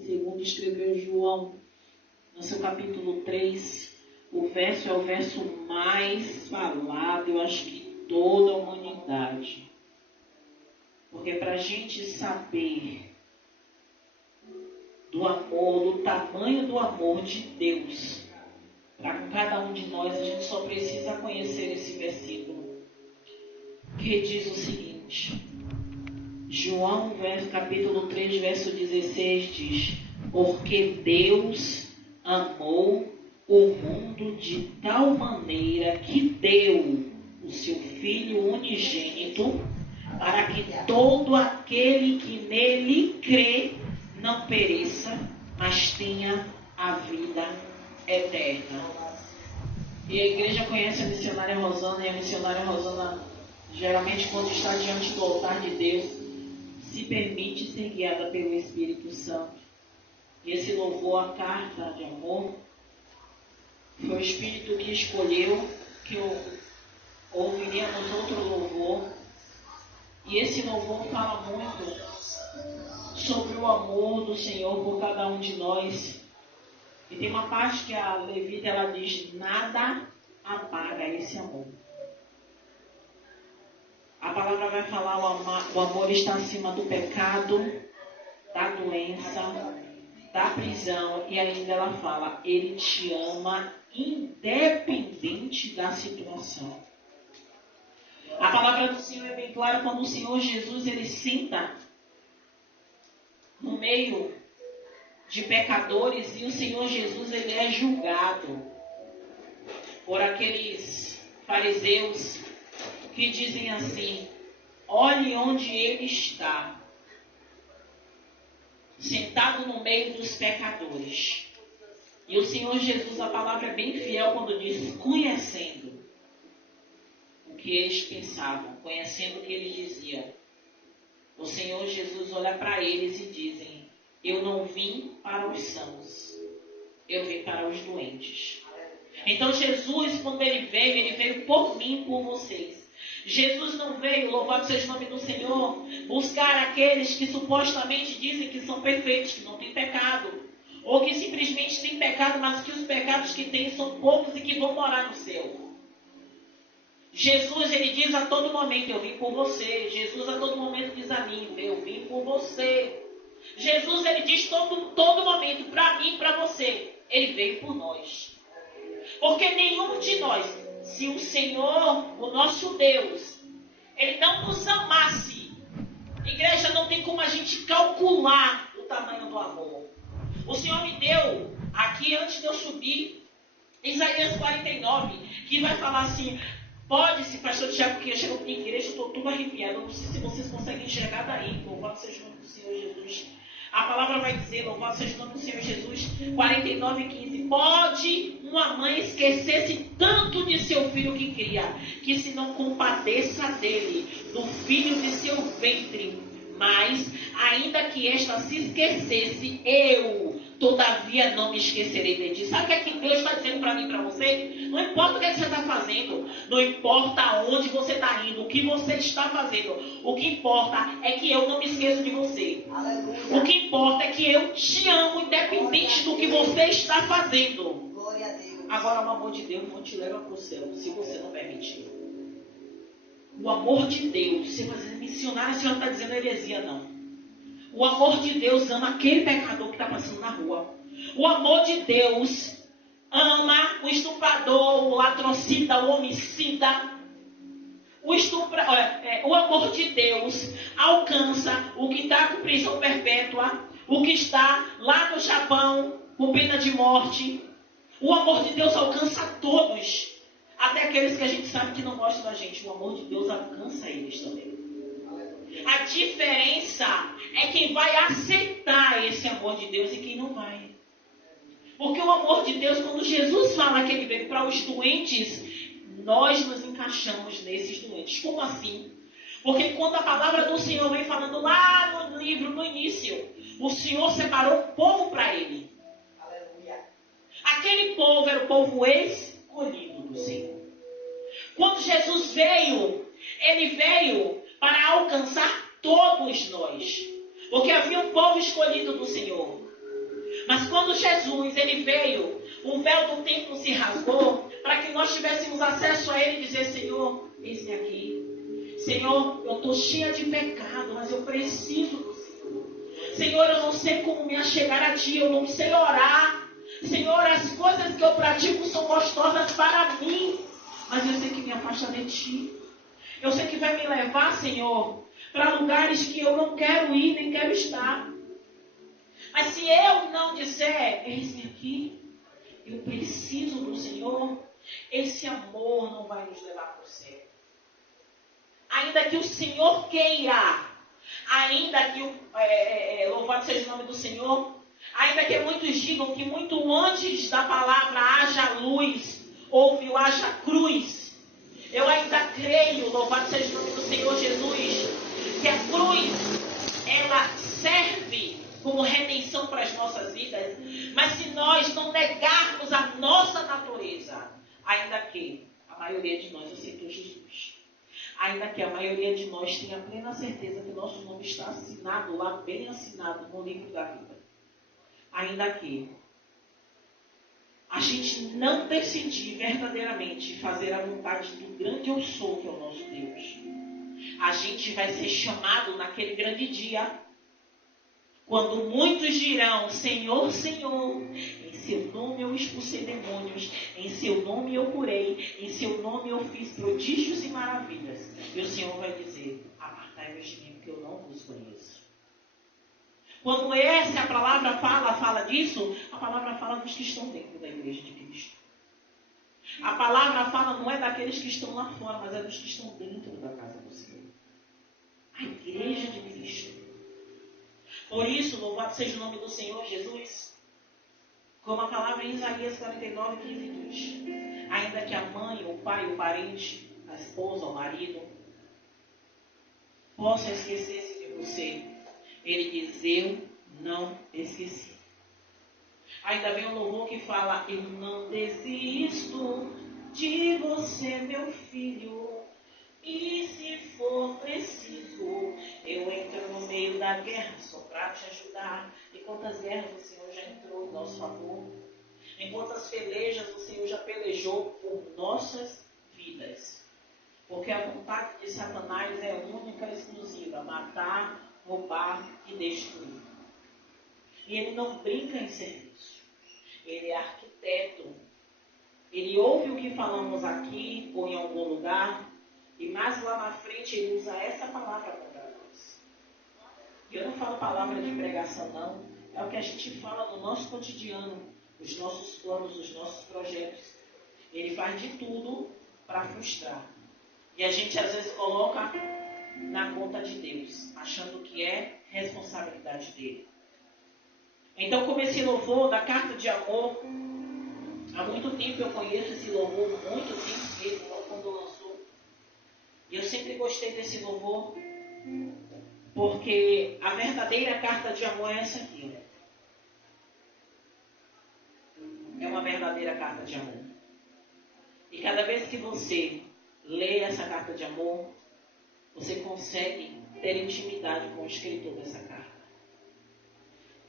Segundo escreveu João, no seu capítulo 3, o verso é o verso mais falado, eu acho que toda a humanidade. Porque para a gente saber do amor, do tamanho do amor de Deus, para com cada um de nós, a gente só precisa conhecer esse versículo, que diz o seguinte: João, capítulo 3, verso 16 diz: porque Deus amou o mundo de tal maneira que deu o seu Filho unigênito, para que todo aquele que nele crê não pereça, mas tenha a vida eterna. E a igreja conhece a missionária Rosana, e a missionária Rosana, geralmente quando está diante do altar de Deus, se permite ser guiada pelo Espírito Santo. E esse louvor, a carta de amor, foi o Espírito que escolheu, que ouviríamos outro louvor. E esse louvor fala muito sobre o amor do Senhor por cada um de nós. E tem uma parte que a Levita, ela diz: nada apaga esse amor. A palavra vai falar: o amor está acima do pecado, da doença, da prisão. E ainda ela fala: ele te ama independente da situação. A palavra do Senhor é bem clara quando o Senhor Jesus, ele senta no meio de pecadores, e o Senhor Jesus, ele é julgado por aqueles fariseus que dizem assim: olhe onde ele está, sentado no meio dos pecadores. E o Senhor Jesus, a palavra é bem fiel quando diz: conhecendo o que eles pensavam, conhecendo o que eles diziam, o Senhor Jesus olha para eles e dizem: eu não vim para os sãos, eu vim para os doentes. Então Jesus, quando ele veio por mim e por vocês. Jesus não veio, louvado seja o nome do Senhor, buscar aqueles que supostamente dizem que são perfeitos, que não têm pecado, ou que simplesmente têm pecado, mas que os pecados que têm são poucos e que vão morar no céu. Jesus, ele diz a todo momento: eu vim por você. Jesus a todo momento diz a mim: eu vim por você. Jesus, ele diz todo momento para mim e para você: ele veio por nós. Porque nenhum de nós, se o Senhor, o nosso Deus, ele não nos amasse, igreja, não tem como a gente calcular o tamanho do amor. O Senhor me deu aqui, antes de eu subir, Isaías 49, que vai falar assim: pode-se, pastor Tiago, porque eu chego na igreja, eu estou tudo arrepiado, eu não sei se vocês conseguem enxergar daí. Louvado seja o nome do Senhor Jesus. A palavra vai dizer: louvado seja o nome do Senhor Jesus, 49:15. Pode uma mãe esquecer-se tanto de seu filho que cria, que se não compadeça dele, do filho de seu ventre. Mas, ainda que esta se esquecesse, eu, todavia, não me esquecerei de ti. Sabe o que é que Deus está dizendo para mim e para você? Não importa o que, é que você está fazendo, não importa aonde você está indo, o que você está fazendo. O que importa é que eu não me esqueço de você. Aleluia. O que importa é que eu te amo, independente do que você está fazendo. Glória a Deus. Agora, o amor de Deus não te leva para o céu, se você não permitir. O amor de Deus, você vai dizer: missionário, a senhora está dizendo heresia, não. O amor de Deus ama aquele pecador que está passando na rua. O amor de Deus ama o estuprador, o latrocida, o homicida. O amor de Deus alcança o que está com prisão perpétua, o que está lá no Japão com pena de morte. O amor de Deus alcança todos. Até aqueles que a gente sabe que não gostam da gente. O amor de Deus alcança eles também. A diferença é quem vai aceitar esse amor de Deus e quem não vai. Porque o amor de Deus, quando Jesus fala que ele veio para os doentes, nós nos encaixamos nesses doentes. Como assim? Porque quando a palavra do Senhor vem falando lá no livro, no início, o Senhor separou um povo para ele. Aleluia. Aquele povo era o povo escolhido do Senhor. Quando Jesus Jesus veio, ele veio para alcançar todos nós. Porque havia um povo escolhido do Senhor. Mas quando Jesus ele veio, o véu do templo se rasgou para que nós tivéssemos acesso a ele e dizer: Senhor, eis-me aqui. Senhor, eu estou cheia de pecado, mas eu preciso do Senhor. Senhor, eu não sei como me achegar a Ti, eu não sei orar. Senhor, as coisas que eu pratico são gostosas para mim, mas eu sei que me afasta de Ti. Eu sei que vai me levar, Senhor, para lugares que eu não quero ir, nem quero estar. Mas se eu não disser: eis-me aqui, eu preciso do Senhor, esse amor não vai nos levar para o céu. Ainda que o Senhor queira, ainda que louvado seja o nome do Senhor, ainda que muitos digam que muito antes da palavra haja luz, houve o haja cruz, eu ainda creio, louvado seja o nome do Senhor Jesus, que a cruz, ela serve como redenção para as nossas vidas. Mas se nós não negarmos a nossa natureza, ainda que a maioria de nós aceitou Jesus, ainda que a maioria de nós tenha plena certeza que o nosso nome está assinado lá, bem assinado no livro da vida, ainda que a gente não decidir verdadeiramente fazer a vontade do grande eu sou, que é o nosso Deus, a gente vai ser chamado naquele grande dia, quando muitos dirão: Senhor, Senhor, em seu nome eu expulsei demônios, em seu nome eu curei, em seu nome eu fiz prodígios e maravilhas. E o Senhor vai dizer: apartai-vos de mim, porque eu não vos conheço. Quando essa palavra fala disso, a palavra fala dos que estão dentro da igreja de Cristo. A palavra fala não é daqueles que estão lá fora, mas é dos que estão dentro da casa do Senhor. A igreja de Cristo. Por isso, louvado seja o nome do Senhor Jesus, como a palavra em Isaías 49, 15 diz: ainda que a mãe, o pai, o parente, a esposa, o marido possa esquecer-se de você, ele diz: eu não esqueci. Ainda vem um louvor que fala: eu não desisto de você, meu filho. E se for preciso, eu entro no meio da guerra só para te ajudar. E quantas guerras o Senhor já entrou em nosso favor? Em quantas pelejas o Senhor já pelejou por nossas vidas? Porque a vontade de Satanás é única e exclusiva: matar, roubar e destruir. E ele não brinca em serviço. Ele é arquiteto. Ele ouve o que falamos aqui ou em algum lugar, e mais lá na frente ele usa essa palavra contra nós. E eu não falo palavra de pregação, não. É o que a gente fala no nosso cotidiano, os nossos planos, os nossos projetos. Ele faz de tudo para frustrar. E a gente às vezes coloca na conta de Deus, achando que é responsabilidade dele. Então, como esse louvor da carta de amor, há muito tempo eu conheço esse louvor, muito tempo mesmo, quando lançou. E eu sempre gostei desse louvor, porque a verdadeira carta de amor é essa aqui. É uma verdadeira carta de amor. E cada vez que você lê essa carta de amor, você consegue ter intimidade com o escritor dessa carta.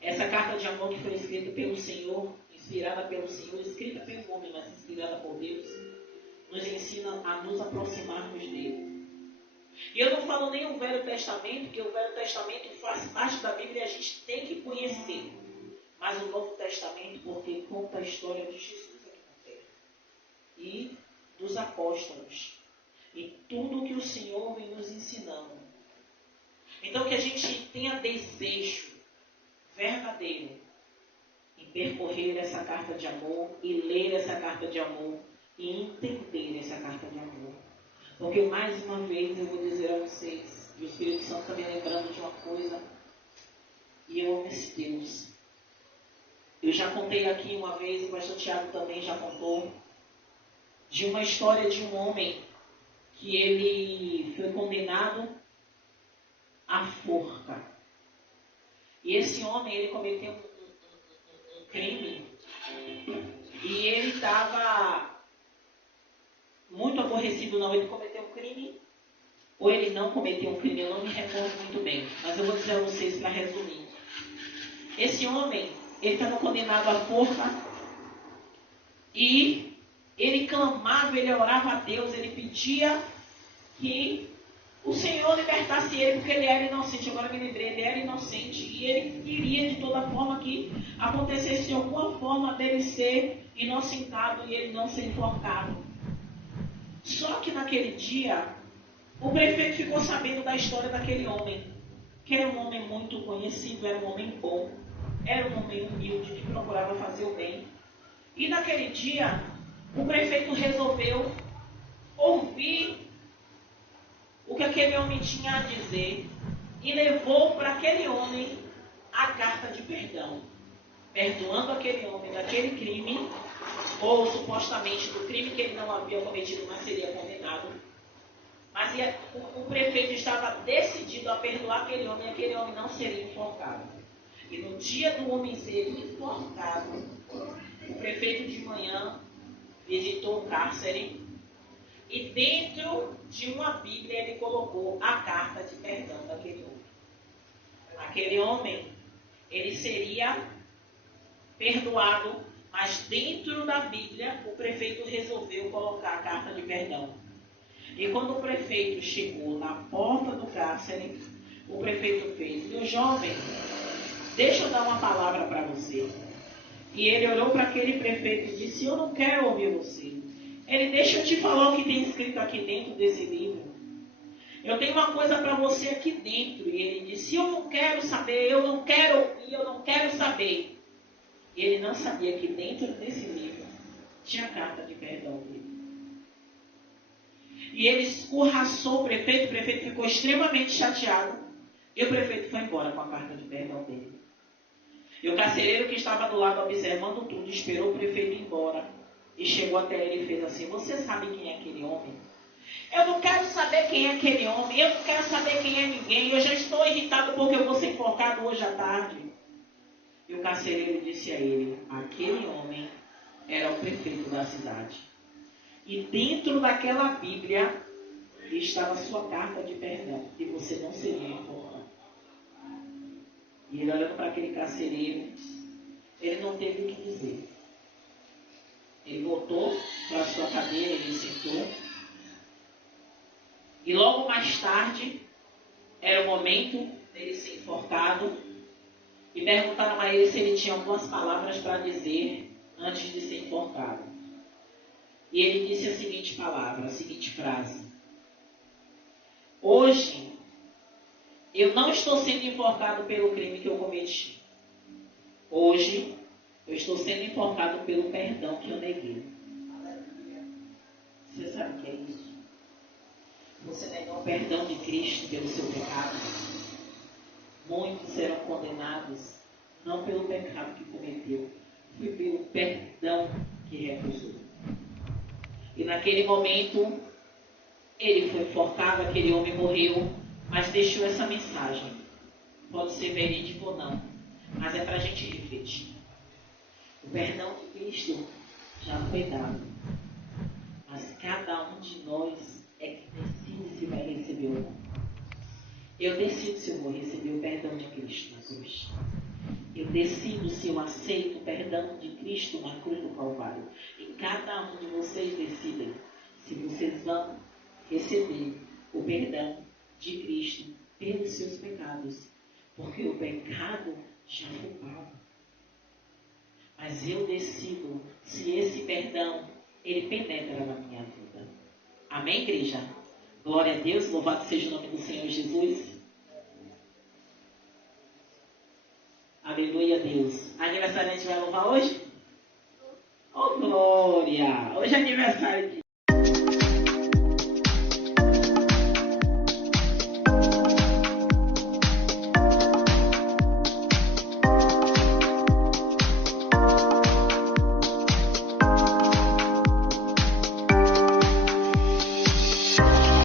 Essa carta de amor que foi escrita pelo Senhor, inspirada pelo Senhor, escrita pelo homem, mas inspirada por Deus, nos ensina a nos aproximarmos dele. E eu não falo nem o Velho Testamento, porque o Velho Testamento faz parte da Bíblia e a gente tem que conhecer. Mas o Novo Testamento, porque conta a história de Jesus aqui na terra. E dos apóstolos. E tudo que o Senhor vem nos ensinando. Então que a gente tenha desejo verdadeiro em percorrer essa carta de amor e ler essa carta de amor e entender essa carta de amor. Porque mais uma vez eu vou dizer a vocês, e o Espírito Santo está me lembrando de uma coisa, e eu amo esse Deus. Eu já contei aqui uma vez, e o pastor Tiago também já contou, de uma história de um homem que ele foi condenado à forca. E esse homem, ele cometeu um crime, e ele estava muito aborrecido aborrecido não, ele cometeu um crime ou ele não cometeu um crime, eu não me recordo muito bem, mas eu vou dizer a vocês para resumir. Esse homem, ele estava condenado à forca e ele clamava, ele orava a Deus, ele pedia que o Senhor libertasse ele, porque ele era inocente. Agora me lembrei, ele era inocente e ele queria de toda forma que acontecesse de alguma forma dele ser inocentado e ele não ser enforcado. Só que naquele dia, o prefeito ficou sabendo da história daquele homem, que era um homem muito conhecido, era um homem bom, era um homem humilde, que procurava fazer o bem. E naquele dia, o prefeito resolveu ouvir o que aquele homem tinha a dizer e levou para aquele homem a carta de perdão, perdoando aquele homem daquele crime, ou supostamente do crime que ele não havia cometido, mas seria condenado. Mas o prefeito estava decidido a perdoar aquele homem e aquele homem não seria enforcado. E no dia do homem ser enforcado, o prefeito de manhã visitou o cárcere e dentro de uma Bíblia ele colocou a carta de perdão daquele homem. Aquele homem, ele seria perdoado, mas dentro da Bíblia o prefeito resolveu colocar a carta de perdão. E quando o prefeito chegou na porta do cárcere, o prefeito fez: meu jovem, deixa eu dar uma palavra para você. E ele olhou para aquele prefeito e disse: eu não quero ouvir você. Ele: deixa eu te falar o que tem escrito aqui dentro desse livro. Eu tenho uma coisa para você aqui dentro. E ele disse: eu não quero saber, eu não quero ouvir, eu não quero saber. E ele não sabia que dentro desse livro tinha a carta de perdão dele. E ele escorraçou o prefeito ficou extremamente chateado. E o prefeito foi embora com a carta de perdão dele. E o carcereiro que estava do lado observando tudo, esperou o prefeito ir embora. E chegou até ele e fez assim: você sabe quem é aquele homem? Eu não quero saber quem é aquele homem, eu não quero saber quem é ninguém, eu já estou irritado porque eu vou ser enforcado hoje à tarde. E o carcereiro disse a ele: aquele homem era o prefeito da cidade. E dentro daquela Bíblia estava a sua carta de perdão, que você não seria enforcado. E ele, olhando para aquele carcereiro, ele não teve o que dizer. Ele voltou para a sua cadeira, ele sentou. E logo mais tarde, era o momento dele ser enforcado. E perguntaram a ele se ele tinha algumas palavras para dizer antes de ser enforcado. E ele disse a seguinte palavra, a seguinte frase: hoje, eu não estou sendo enforcado pelo crime que eu cometi. Hoje, eu estou sendo enforcado pelo perdão que eu neguei. Você sabe o que é isso? Você negou o perdão de Cristo pelo seu pecado. Muitos serão condenados, não pelo pecado que cometeu, foi pelo perdão que recusou. E naquele momento, ele foi enforcado, aquele homem morreu, mas deixou essa mensagem. Pode ser verídico ou não, mas é para a gente refletir. O perdão de Cristo já foi dado, mas cada um de nós é que decide se vai receber ou não. Eu decido se eu vou receber o perdão de Cristo na cruz. Eu decido se eu aceito o perdão de Cristo na cruz do Calvário. E cada um de vocês decidem se vocês vão receber o perdão de Cristo pelos seus pecados. Porque o pecado já foi pago. Mas eu decido se esse perdão, ele penetra na minha vida. Amém, igreja? Glória a Deus, louvado seja o nome do Senhor Jesus. Aleluia a Deus. Aniversariante vai louvar hoje? Oh, glória! Hoje é aniversário de